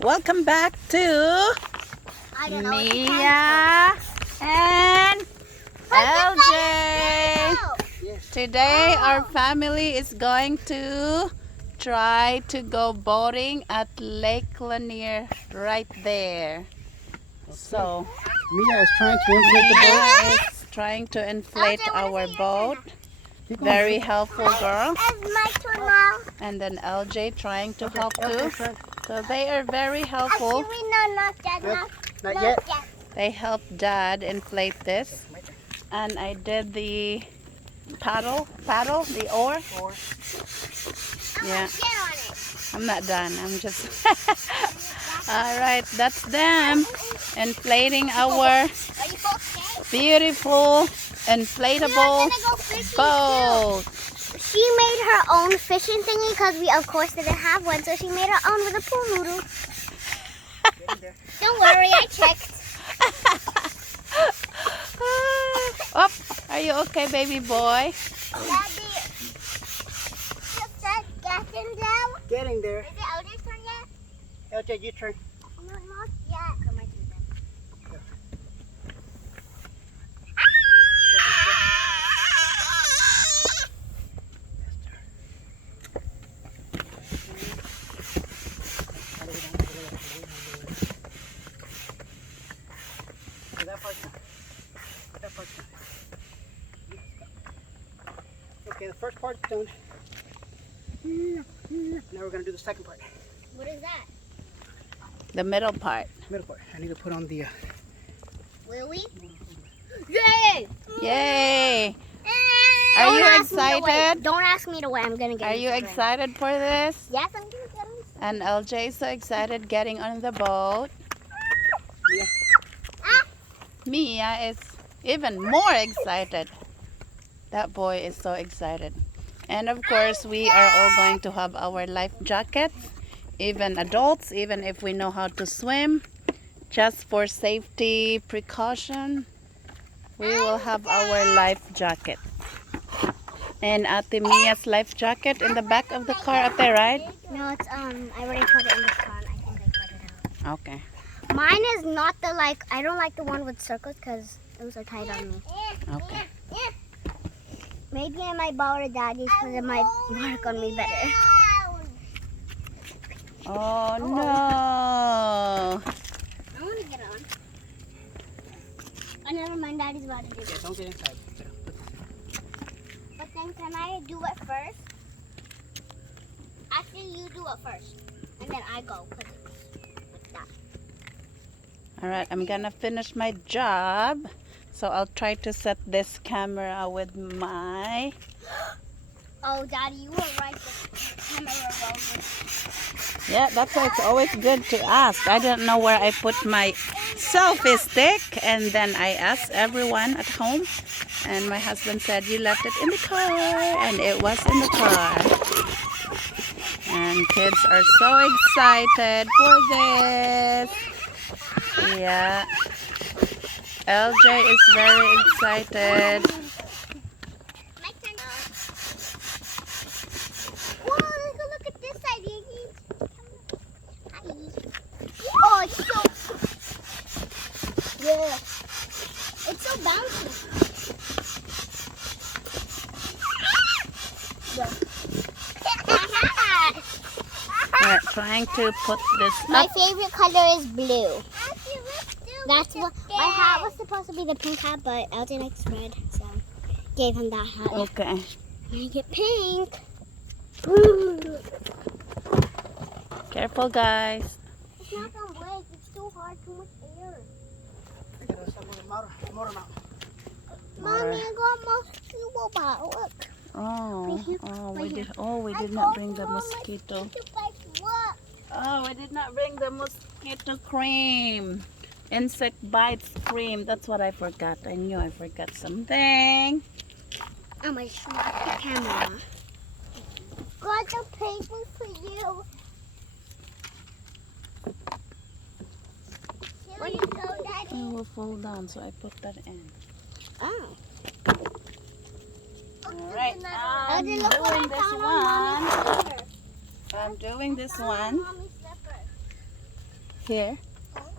Welcome back to Mia and LJ. Today our family is going to try to go boating at Lake Lanier right there. So Mia is trying to inflate the boat. Mia is trying to inflate our boat. Very helpful girl. And then LJ trying to help too. So they are very helpful. Not yet. They helped Dad inflate this. And I did the paddle, the oar. Yeah. I'm not done. I'm just... Alright, that's them inflating our beautiful inflatable boat. She made her own fishing thingy because we of course didn't have one, so she made her own with a pool noodle. Don't worry, I checked. Oh, are you okay, baby boy? Daddy, getting down. Getting there. Is it LJ's turn yet? LJ, you turn. No, not yet. Come my turn then. Okay, the first part's done. Now we're going to do the second part. What is that? The middle part. Middle part. I need to put on the... Will we? Yay! Yay! Are you excited? Don't ask me to wait. I'm going to get Are you excited for this? Yes, I'm going to get him. And LJ is so excited getting on the boat. Yeah. Mia is even more excited. That boy is so excited. And of course, we are all going to have our life jackets. Even adults, even if we know how to swim. Just for safety precaution, we will have our life jacket. And Ate Mia's life jacket in the back of the car up there, right? No, it's I already put it in the car. I think I cut it out. Okay. Mine is not the I don't like the one with circles because those are tight on me. Okay. Maybe I might borrow Daddy's because it might work on me better. Oh no. I want to get on. Oh, never mind. Daddy's about to do it. Don't get inside. But then can I do it first? Actually, you do it first. And then I go put it with that. Alright, I'm gonna finish my job. So I'll try to set this camera with my... Oh, Daddy, you were right. The camera rolls. Yeah, that's why it's always good to ask. I don't know where I put my selfie stick. And then I asked everyone at home. And my husband said, you left it in the car. And it was in the car. And kids are so excited for this. Yeah. LJ is very excited. My turn. Whoa, look at this side, Iggy. Hi. Oh, it's so... Yeah. It's so bouncy. We're trying to put this My up. favorite color is blue. That's what my hat was supposed to be, the pink hat, but LJ likes red, so gave him that hat. Okay. I'm gonna get pink. Careful, guys. It's not gonna break. It's too hard. Too much air. Mommy, I got mosquito bite. Look. We did not bring the mosquito. Oh, we did not bring the mosquito cream. Insect bites cream. That's what I forgot. I knew I forgot something. I'm gonna shoot the camera. Got the paper for you. Where you go, Daddy? It will fall down, so I put that in. Oh. Alright, I'm Daddy, doing look what I this found on Mommy's one. finger. I'm doing this one. Mommy's slipper. here.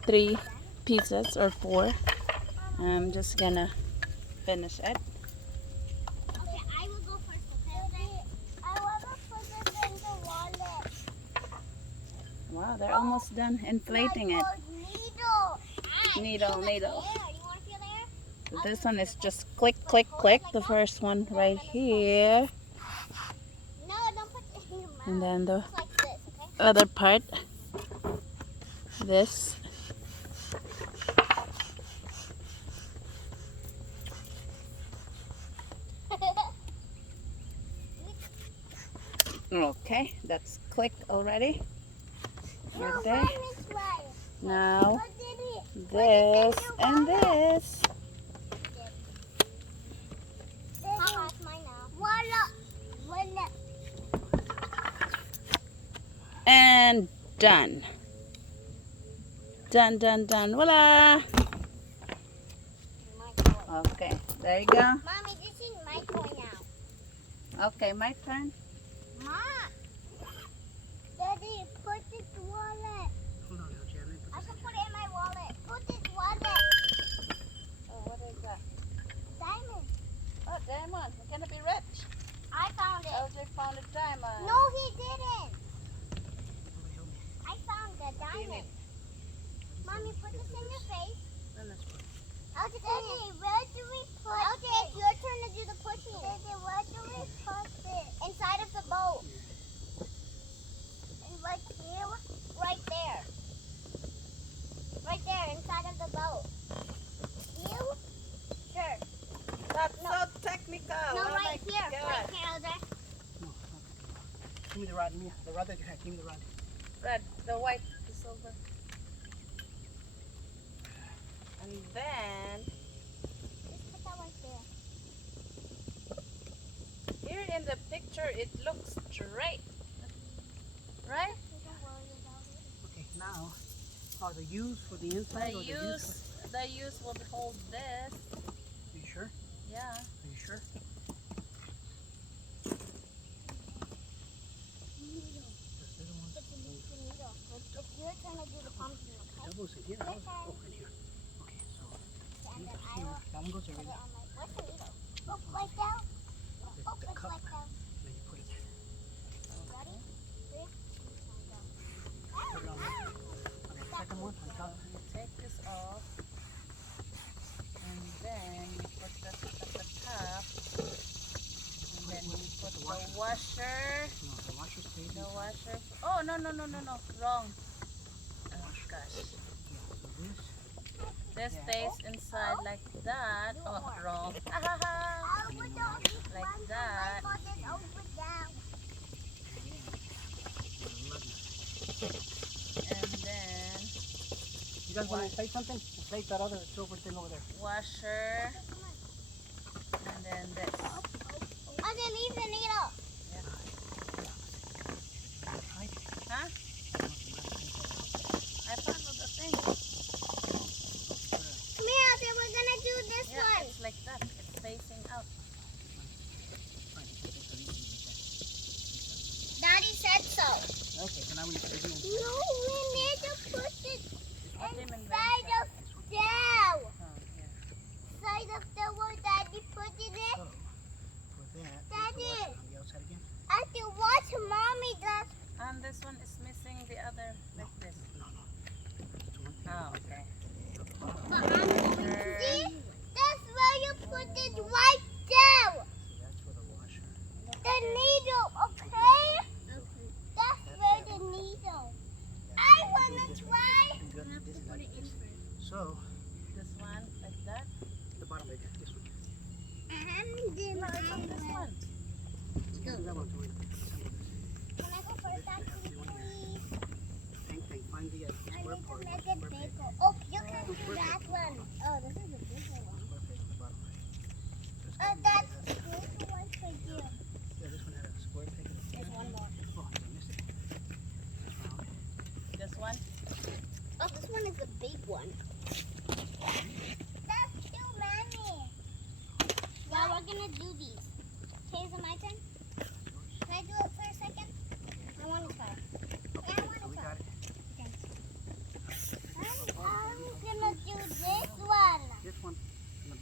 3 pieces or 4. I'm just gonna finish it. Okay, I will go first, okay? I want to put this in the wallet. Wow, they're almost done inflating it. Needle. Do you want to feel the air? This one is just click, click, click. The first one right here. No, don't put it in your mouth. And then the Just like this, okay? other part. This. Okay, that's clicked already. Right there. Now this and this. It's mine now. And done. Done, done, done. Voila! Okay, there you go. Mommy, this is my toy now. Okay, my turn. Mom! Daddy, put this wallet. Hold on now, Jen. I should put it in my wallet. Put this wallet. Oh, what is that? Diamond. Oh, diamond. We're gonna be rich. I found it. LJ found a diamond. No, he didn't. I found the diamond. Mommy, put this in your face. Daddy, where do we put it? It's your turn to do the pushing. Daddy, where do we put it? Inside of the boat. And right here? Right there. Right there, inside of the boat. You? Sure. That's so technical. No, Oh right my here. God. Right here, Elder. No, give me the rod. The rod that you had. Give me the rod. Red, the white, the silver. And then Just put that right there. here in the picture it looks straight. Right? Don't worry about it. Okay, now, the U's for the inside or the U's The use will hold this. Are you sure? Yeah. Are you sure? It's your turn to do the pumpkin, okay? Doubles in here. Oh, in here. Okay, so And then I here. will That one goes put there. it on my... Where's the needle? Oh, right down. Oh, The it's cup. right down. Then you put it there. Ready? 3, 2, 1, go. Put it on there. Okay, second one on top. You take this off. And then you put this at the top. And then you put the washer. No, the washer stays The inside. washer. Oh, no. Wrong. Oh, gosh. So this. This stays inside like that. Oh, wrong. Like that. And then You guys want to inflate something? Inflate that other silver thing over there. washer. And then this. Underneath the needle. Right? Huh? I found the thing. Come here, then we're gonna do this Yeah, one. it's like that. It's facing out. Daddy said so. Okay, so now we need to do it. No, we need to put it What him and inside Vincent? of there. Oh, yeah. Inside of the where Daddy put it in. So, for that, Daddy. on the outside again? I have to watch Mommy does. And this one is missing the other like this. No. It's one thing. Oh, okay. But see, that's where you put it right there. See, that's for the washer. The needle, okay? That's where the needle. I wanna try. And go to this like this. So, This one like that. the bottom right there, this one. And then This one. We can do that one so we can assemble this. Can I go first, actually, please? Thing, find the I square need to part. make Square it peg. bigger. Oh, you can do that one. Oh, this is a bigger one. Square peg on the bottom right. So it's Oh, gotta be that's this one for you. yeah, this one had a square peg. There's one more. Oh, I missed it. That's round. This one. Oh, this one is the big one. That's too many. Yeah, we're gonna do these. Okay, is it my turn? Can I do it for a second? I want to try. Okay, I want So to we try. got it. Thanks.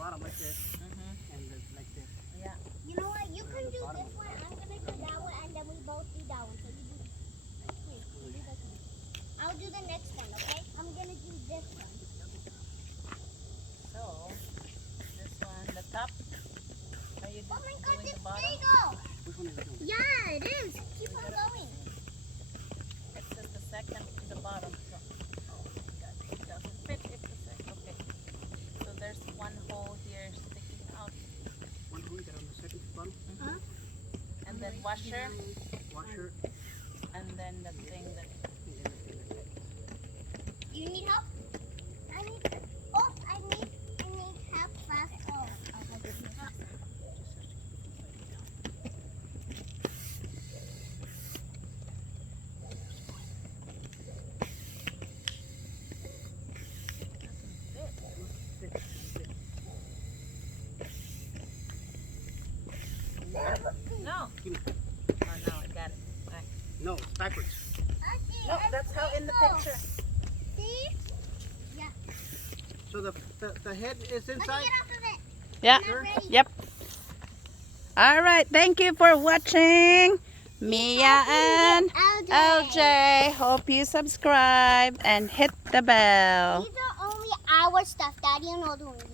bottom like this, and like this. Yeah. You know what? You can do this one. I'm gonna do that one, and then we both do that one. So you do. Here, you do this one. I'll do the next one. Okay? I'm gonna do this one. So, this one, the top. Are you Oh my God! doing This the bottom? bagel. Which one is it doing? Yeah, it is. Keep on going. It's just the second to the bottom. So, oh my God, it doesn't fit. It's the second. Okay. So there's one hole here sticking out, One hole, get on the second bottom. and then washer, Washer. and then the thing that. You need help? I need. Oh, I need help fast. Oh, I'll help you. No. Give me. Oh no, I got it. Okay. No, it's backwards. No, that's how in the picture. See? So the head is Let me inside. get off of it. Yeah. I'm not ready. Yep. All right. Thank you for watching, Mia and LJ. Hope you subscribe and hit the bell. These are only our stuff. Daddy and all doing these.